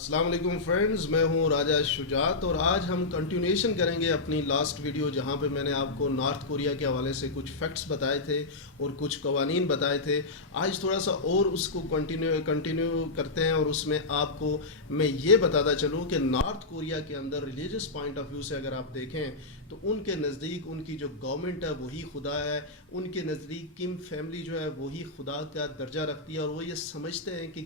السلام علیکم فرینڈز، میں ہوں راجہ شجاعت اور آج ہم کنٹینیوشن کریں گے اپنی لاسٹ ویڈیو جہاں پہ میں نے آپ کو نارتھ کوریا کے حوالے سے کچھ فیکٹس بتائے تھے اور کچھ قوانین بتائے تھے۔ آج تھوڑا سا اور اس کو کنٹینیو کرتے ہیں اور اس میں آپ کو میں یہ بتاتا چلوں کہ نارتھ کوریا کے اندر ریلیجس پوائنٹ آف ویو سے اگر آپ دیکھیں تو ان کے نزدیک ان کی جو گورنمنٹ ہے وہی خدا ہے، ان کے نزدیک کم فیملی جو ہے وہی خدا کا درجہ رکھتی ہے، اور وہ یہ سمجھتے ہیں کہ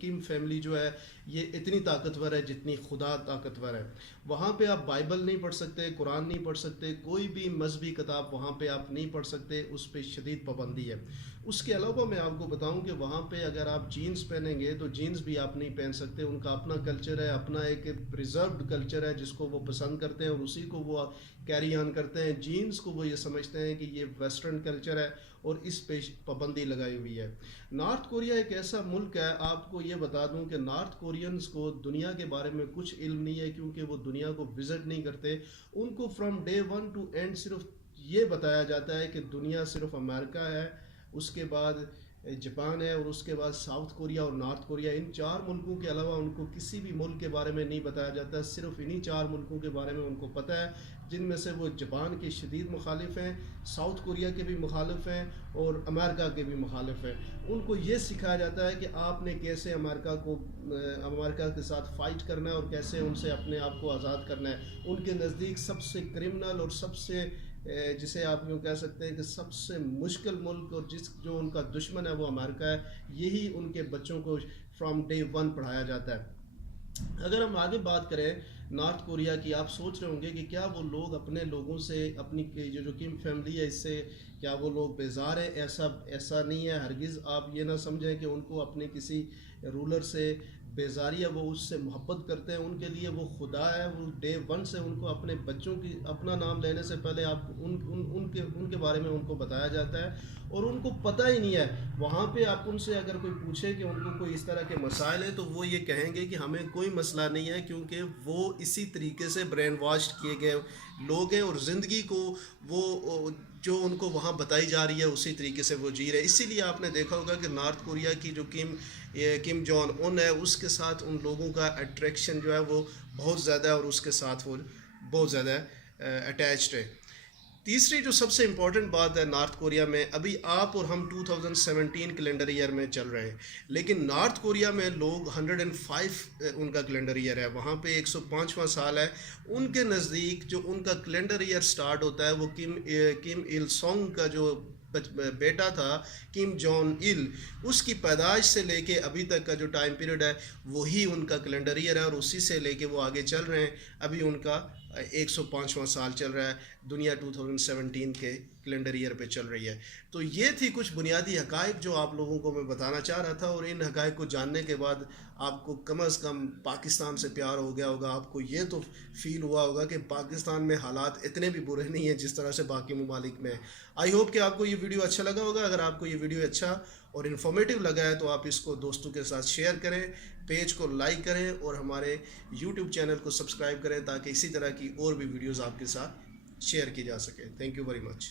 کم فیملی جو ہے یہ اتنی طاقتور ہے جتنی خدا طاقتور ہے۔ وہاں پہ آپ بائبل نہیں پڑھ سکتے، قرآن نہیں پڑھ سکتے، کوئی بھی مذہبی کتاب وہاں پہ آپ نہیں پڑھ سکتے، اس پہ شدید پابندی ہے۔ اس کے علاوہ میں آپ کو بتاؤں کہ وہاں پہ اگر آپ جینز پہنیں گے تو جینز بھی آپ نہیں پہن سکتے، ان کا اپنا کلچر ہے، اپنا ایک پریزروڈ کلچر ہے جس کو وہ پسند کرتے ہیں اور اسی کو وہ کیری آن کرتے ہیں۔ جینز کو وہ یہ سمجھتے ہیں کہ یہ ویسٹرن کلچر ہے اور اس پہ پابندی لگائی ہوئی ہے۔ نارتھ کوریا ایک ایسا ملک ہے، آپ کو یہ بتا دوں کہ نارتھ کورینز کو دنیا کے بارے میں کچھ علم نہیں ہے، کیونکہ وہ دنیا کو وزٹ نہیں کرتے۔ ان کو from day one to and صرف یہ بتایا جاتا ہے کہ دنیا صرف امریکہ ہے، اس کے بعد جاپان ہے اور اس کے بعد ساؤتھ کوریا اور نارتھ کوریا۔ ان چار ملکوں کے علاوہ ان کو کسی بھی ملک کے بارے میں نہیں بتایا جاتا، صرف انہی چار ملکوں کے بارے میں ان کو پتہ ہے، جن میں سے وہ جاپان کے شدید مخالف ہیں، ساؤتھ کوریا کے بھی مخالف ہیں اور امریکہ کے بھی مخالف ہیں۔ ان کو یہ سکھایا جاتا ہے کہ آپ نے کیسے امریکہ کے ساتھ فائٹ کرنا ہے اور کیسے ان سے اپنے آپ کو آزاد کرنا ہے۔ ان کے نزدیک سب سے کرمنل اور سب سے جسے آپ یوں کہہ سکتے ہیں کہ سب سے مشکل ملک اور جو ان کا دشمن ہے وہ امریکہ ہے۔ یہی ان کے بچوں کو فرام ڈے ون پڑھایا جاتا ہے۔ اگر ہم آگے بات کریں نارتھ کوریا کی، آپ سوچ رہے ہوں گے کہ کیا وہ لوگ اپنے لوگوں سے، اپنی جو کم فیملی ہے اس سے کیا وہ لوگ بیزار ہیں؟ ایسا نہیں ہے ہرگز۔ آپ یہ نہ سمجھیں کہ ان کو اپنے کسی رولر سے بیزاری ہے، وہ اس سے محبت کرتے ہیں، ان کے لیے وہ خدا ہے۔ وہ ڈے ون سے ان کو اپنے بچوں کی اپنا نام لینے سے پہلے آپ ان کے بارے میں ان کو بتایا جاتا ہے اور ان کو پتہ ہی نہیں ہے۔ وہاں پہ آپ ان سے اگر کوئی پوچھے کہ ان کو کوئی اس طرح کے مسائل ہیں تو وہ یہ کہیں گے کہ ہمیں کوئی مسئلہ نہیں ہے، کیونکہ وہ اسی طریقے سے برین واشڈ کیے گئے لوگ ہیں اور زندگی کو وہ جو ان کو وہاں بتائی جا رہی ہے اسی طریقے سے وہ جی رہے ہیں۔ اسی لیے آپ نے دیکھا ہوگا کہ نارتھ کوریا کی جو کم جون ان ہے، اس کے ساتھ ان لوگوں کا اٹریکشن جو ہے وہ بہت زیادہ ہے اور اس کے ساتھ وہ بہت زیادہ اٹیچڈ ہے۔ تیسری جو سب سے امپورٹنٹ بات ہے نارتھ کوریا میں، ابھی آپ اور ہم 2017 کیلنڈر ایئر میں چل رہے ہیں، لیکن نارتھ کوریا میں لوگ 105 ان کا کیلنڈر ایئر ہے، وہاں پہ 105واں سال ہے۔ ان کے نزدیک جو ان کا کیلنڈر ایئر سٹارٹ ہوتا ہے وہ کم ایل سونگ کا جو بیٹا تھا کم جون ایل، اس کی پیدائش سے لے کے ابھی تک کا جو ٹائم پیریڈ ہے وہی ان کا کیلنڈر ایئر ہے اور اسی سے لے کے وہ آگے چل رہے ہیں۔ ابھی ان کا 105واں سال چل رہا ہے، دنیا 2017 کے کیلنڈر ایئر پہ چل رہی ہے۔ تو یہ تھی کچھ بنیادی حقائق جو آپ لوگوں کو میں بتانا چاہ رہا تھا، اور ان حقائق کو جاننے کے بعد آپ کو کم از کم پاکستان سے پیار ہو گیا ہوگا۔ آپ کو یہ تو فیل ہوا ہوگا کہ پاکستان میں حالات اتنے بھی برے نہیں ہیں جس طرح سے باقی ممالک میں۔ آئی ہوپ کہ آپ کو یہ ویڈیو اچھا لگا ہوگا۔ اگر آپ کو یہ ویڈیو اچھا اور انفارمیٹیو لگا ہے تو آپ اس کو دوستوں کے ساتھ شیئر کریں، پیج کو لائک کریں اور ہمارے یوٹیوب چینل کو سبسکرائب کریں تاکہ اسی طرح کی اور بھی ویڈیوز آپ کے ساتھ شیئر کی جا سکے۔ Thank you very much.